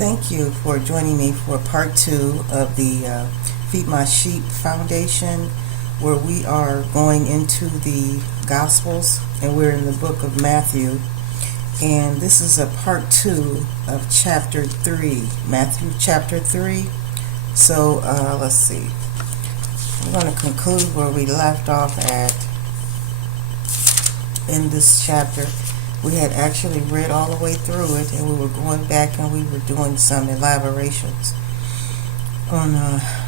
Thank you for joining me for part 2 of the Feed My Sheep Foundation, where we are going into the Gospels, and we're in the book of Matthew. And this is a part 2 of chapter 3, Matthew chapter 3. So let's see. We're going to conclude where we left off at in this chapter. We had actually read all the way through it, and we were going back and we were doing some elaborations on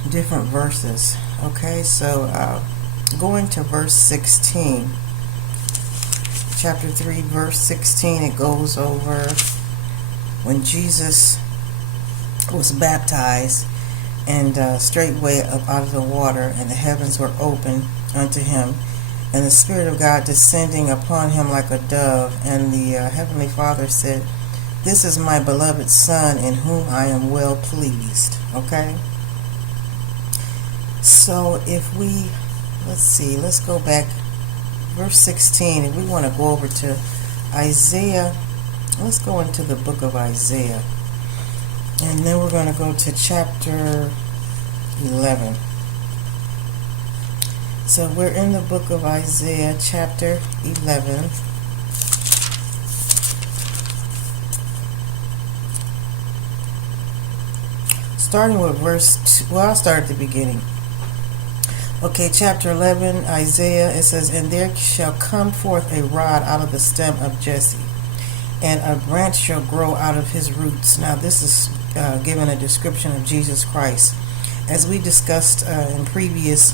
different verses. Okay, so going to verse 16, chapter 3, verse 16, it goes over when Jesus was baptized, and straightway up out of the water, and the heavens were opened unto him, and the Spirit of God descending upon him like a dove. And the Heavenly Father said, "This is my beloved Son, in whom I am well pleased." Okay? So if we, let's go back, verse 16, and we want to go over to Isaiah. Let's go into the book of Isaiah. And then we're going to go to chapter 11. So we're in the book of Isaiah, chapter 11. Starting with verse 2. Well, I'll start at the beginning. Okay, chapter 11, Isaiah, it says, "And there shall come forth a rod out of the stem of Jesse, and a branch shall grow out of his roots." Now this is given a description of Jesus Christ. As we discussed in previous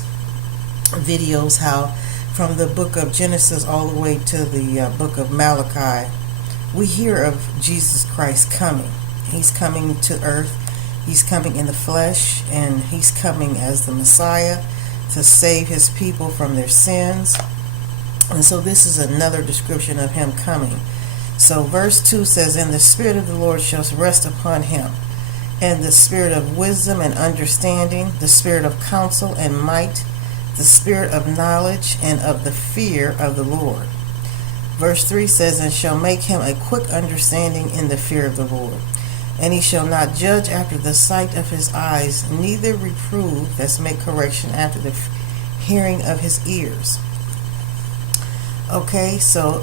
videos, how from the book of Genesis all the way to the book of Malachi, we hear of Jesus Christ coming. He's coming to earth. He's coming in the flesh, and he's coming as the Messiah to save his people from their sins. And so this is another description of him coming. So verse 2 says, "And the Spirit of the Lord shall rest upon him, and the Spirit of wisdom and understanding, the Spirit of counsel and might, the Spirit of knowledge and of the fear of the Lord." Verse 3 says, "And shall make him a quick understanding in the fear of the Lord. And he shall not judge after the sight of his eyes, neither reprove," that's make correction, "after the hearing of his ears." Okay, so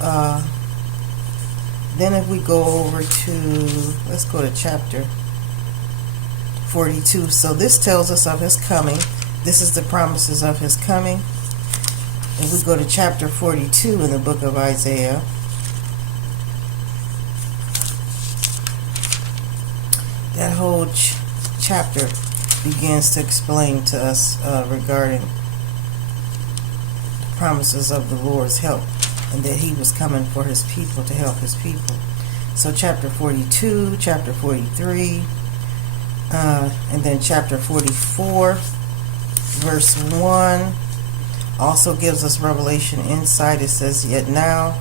then if we go over to, let's go to chapter 42. So this tells us of his coming. This is the promises of his coming. If we go to chapter 42 in the book of Isaiah, that whole chapter begins to explain to us regarding the promises of the Lord's help, and that he was coming for his people, to help his people. So chapter 42, chapter 43, and then chapter 44, verse 1 also gives us revelation insight. It says, "Yet now,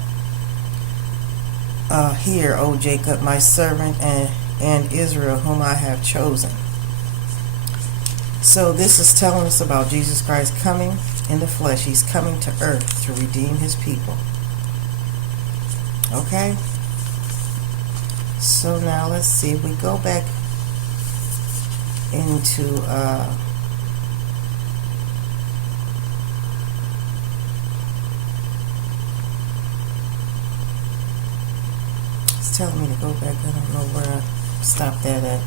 hear, O Jacob, my servant, and Israel, whom I have chosen." So this is telling us about Jesus Christ coming in the flesh. He's coming to earth to redeem his people. Okay? So now let's see. If we go back into it's telling me to go back. I don't know where I stopped that at,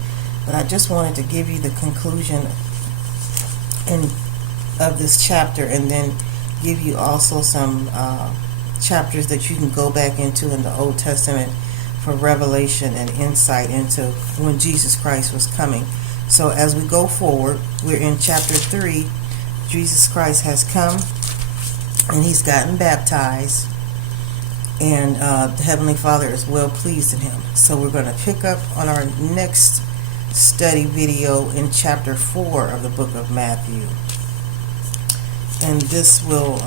but I just wanted to give you the conclusion of this chapter, and then give you also some chapters that you can go back into in the Old Testament for revelation and insight into when Jesus Christ was coming. So as we go forward, we're in chapter 3. Jesus Christ has come, and he's gotten baptized, and the Heavenly Father is well pleased in him. So we're going to pick up on our next study video in chapter 4 of the book of Matthew, and this will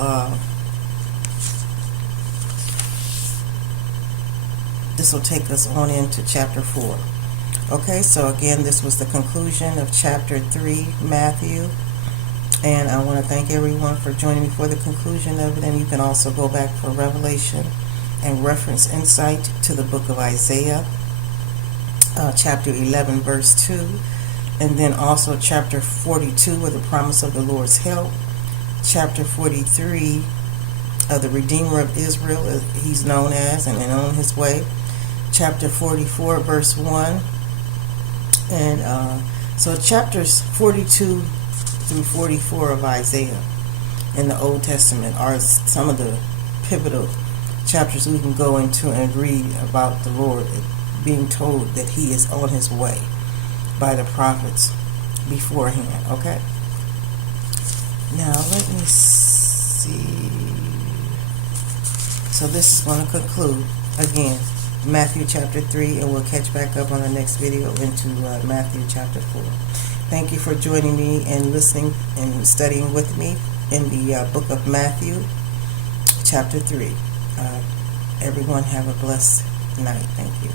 take us on into chapter 4. Okay, so again, this was the conclusion of chapter 3, Matthew, and I want to thank everyone for joining me for the conclusion of it. And you can also go back for revelation and reference insight to the book of Isaiah chapter 11, verse 2, and then also chapter 42 with the promise of the Lord's help, chapter 43 of the Redeemer of Israel, he's known as, and on his way, chapter 44, verse 1, and so chapters 42 through 44 of Isaiah in the Old Testament are some of the pivotal chapters we can go into and read about the Lord being told that he is on his way by the prophets beforehand. Okay, now let me see. So this is going to conclude again Matthew chapter 3, and we'll catch back up on the next video into Matthew chapter 4. Thank you for joining me and listening and studying with me in the book of Matthew chapter 3. Everyone have a blessed night. Thank you.